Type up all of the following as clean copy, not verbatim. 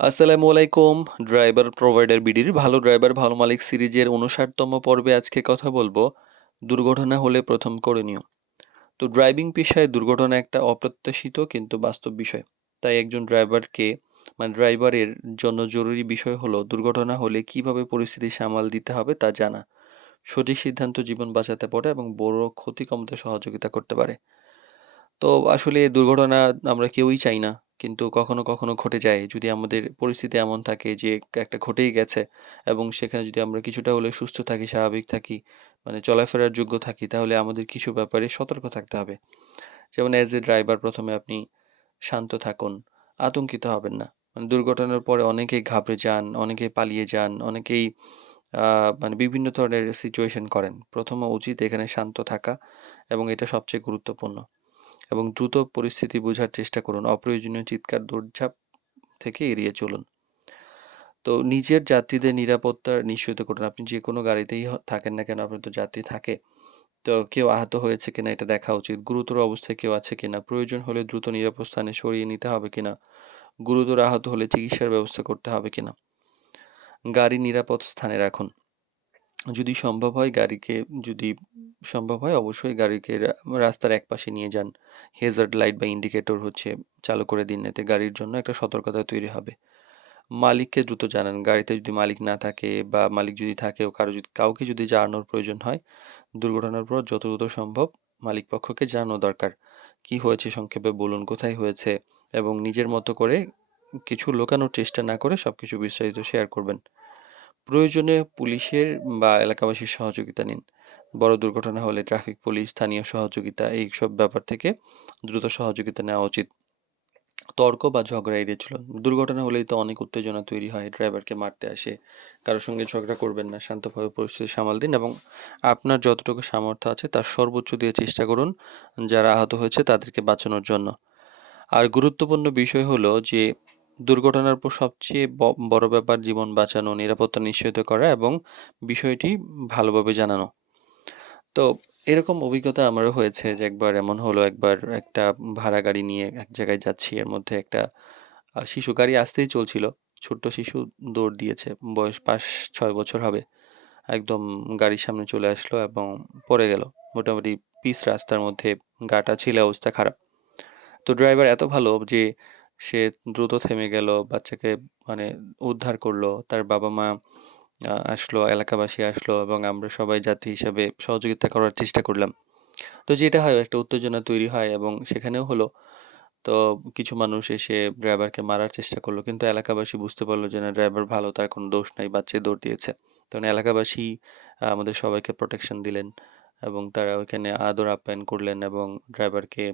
আসসালামু আলাইকুম। Driver provider বিডির ভালো ড্রাইভার ভালো মালিক সিরিজের ৫৯তম পর্বে আজকে কথা বলবো দুর্ঘটনা হলে প্রথম করণীয়। তো ড্রাইভিং পেশায় দুর্ঘটনা একটা অপ্রত্যাশিত কিন্তু বাস্তব বিষয়। তাই একজন ড্রাইভারের জন্য জরুরি বিষয় হলো দুর্ঘটনা হলে কিভাবে পরিস্থিতি সামাল দিতে হবে তা জানা। সঠিক সিদ্ধান্ত জীবন বাঁচাতে পারে এবং বড় ক্ষতি কমাতে সহযোগিতা করতে পারে। তো আসলে দুর্ঘটনা আমরা কেউই চাই না। কিন্তু কখনো, কখনো ঘটে যায়। যদি আমাদের পরিস্থিতি এমন থাকে যে একটা ঘটেই গেছে এবং সেখানে যদি আমরা কিছুটা হলেও সুস্থ থাকি, স্বাভাবিক থাকি, মানে চলাফেরার যোগ্য থাকি, তাহলে আমাদের কিছু ব্যাপারে সতর্ক থাকতে হবে। যেমন অ্যাজ এ ড্রাইভার ১ম এ আপনি শান্ত থাকুন, আতঙ্কিত হবেন না। মানে দুর্ঘটনার পরে অনেকেই ঘাবড়ে যান, অনেকেই পালিয়ে যান, অনেকেই আ মানে বিভিন্ন ধরনের সিচুয়েশন করেন। ১ম এ উচিত এখানে শান্ত থাকা এবং এটা সবচেয়ে গুরুত্বপূর্ণ। এবং দ্রুত পরিস্থিতি বোঝার চেষ্টা করুন। অপ্রয়োজনীয় চিৎকার, দৌড়ঝাঁপ থেকে এড়িয়ে চলুন। তো নিজের যাত্রীদের নিরাপত্তা নিশ্চিত করুন। আপনি যেকোনো গাড়িতেই থাকেন না কেন, আপনার তো যাত্রী থাকে। তো কেউ আহত হয়েছে কিনা এটা দেখা উচিত। গুরুতর অবস্থায় কেউ আছে কিনা, প্রয়োজন হলে দ্রুত নিরাপদ স্থানে সরিয়ে নিতে হবে কিনা, গুরুতর আহত হলে চিকিৎসার ব্যবস্থা করতে হবে কিনা। গাড়ি নিরাপদ স্থানে রাখুন। যদি সম্ভব হয় গাড়িকে যদি সম্ভব হয় অবশ্যই গাড়িকে রাস্তার একপাশে নিয়ে যান। হেজার্ড লাইট বা ইন্ডিকেটর চালু করে দিন। এতে গাড়ির জন্য একটা সতর্কতা তৈরি হবে। মালিককে দ্রুত জানান। গাড়িতে যদি মালিক না থাকে বা মালিক যদি থাকেও কাউকে যদি জানানোর প্রয়োজন হয়, দুর্ঘটনার পর যত দ্রুত সম্ভব মালিক পক্ষকে জানানো দরকার। কি হয়েছে সংক্ষেপে বলুন, কোথায় হয়েছে এবং নিজের মতো করে কিছু লুকানোর চেষ্টা না করে সবকিছু বিস্তারিত শেয়ার করবেন। প্রয়োজনে পুলিশের বা এলাকাবাসীর সহযোগিতা নিন। বড় দুর্ঘটনা হলে ট্রাফিক পুলিশ, স্থানীয় সহযোগিতা এইসব ব্যাপার থেকে দ্রুত সহযোগিতা নেওয়া উচিত। তর্ক বা ঝগড়া এড়িয়ে চলুন। দুর্ঘটনা হলেই তো অনেক উত্তেজনা তৈরি হয়। ড্রাইভারকে মারতে আসে। কারো সঙ্গে ঝগড়া করবেন না। শান্তভাবে পরিস্থিতি সামাল দিন এবং আপনার যতটুকু সামর্থ্য আছে তার সর্বোচ্চ দিয়ে চেষ্টা করুন যারা আহত হয়েছে তাদেরকে বাঁচানোর জন্য। আর গুরুত্বপূর্ণ বিষয় হলো যে দুর্ঘটনার পর সবচেয়ে বড় ব্যাপার জীবন বাঁচানো, নিরাপত্তা নিশ্চিত করা এবং বিষয়টি ভালোভাবে জানানো। তো এরকম অভিজ্ঞতা আমারও হয়েছে যে একবার এমন হলো, একবার একটা ভাড়া গাড়ি নিয়ে এক জায়গায় যাচ্ছি। এর মধ্যে একটা শিশু গাড়ি আসতেই চলছিল। ছোট্ট শিশু দৌড় দিয়েছে। বয়স ৫-৬ বছর হবে। একদম গাড়ির সামনে চলে আসলো এবং পড়ে গেল। মোটামুটি পিচ রাস্তার মধ্যে গা-টা ছিলে, অবস্থা খারাপ। তো ড্রাইভার এত ভালো যে সে দ্রুত থেমে গেল, বাচ্চাকে মানে উদ্ধার করলো। তার বাবা-মা আসলো, এলাকাবাসী আসলো এবং আমরা সবাই যাত্রী হিসাবে সহযোগিতা করার চেষ্টা করলাম। তো যেটা হয় একটা উত্তেজনা তৈরি হয় এবং সেখানেও হলো। তো কিছু মানুষ এসে ড্রাইভারকে মারার চেষ্টা করলো। কিন্তু এলাকাবাসী বুঝতে পারলো যে না, ড্রাইভার ভালো, তার কোনো দোষ নাই, বাচ্চাই দৌড় দিয়েছে। তখন এলাকাবাসী আমাদের সবাইকে প্রোটেকশন দিলেন এবং তারা ওইখানে আদর আপ্যায়ন করলেন এবং ড্রাইভারকে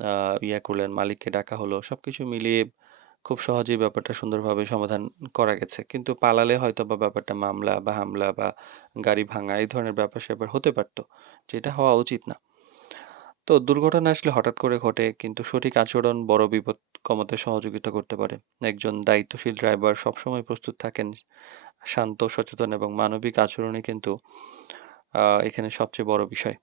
আ করলেন, মালিককে ডাকা হলো। সবকিছু মিলিয়ে খুব সহজেই ব্যাপারটা সুন্দরভাবে সমাধান করা গেছে। কিন্তু পালালে হয়তোবা ব্যাপারটা মামলা বা হামলা বা গাড়ি ভাঙা এই ধরনের ব্যাপার-স্যাপার হতে পারত। যেটা হওয়া উচিত না। তো দুর্ঘটনা আসলে হঠাৎ করে ঘটে, কিন্তু সঠিক আচরণ বড় বিপদ কমাতে সহযোগিতা করতে পারে। একজন দায়িত্বশীল ড্রাইভার সবসময় প্রস্তুত থাকেন। শান্ত, সচেতন এবং মানবিক আচরণই কিন্তু এখানে সবচেয়ে বড় বিষয়।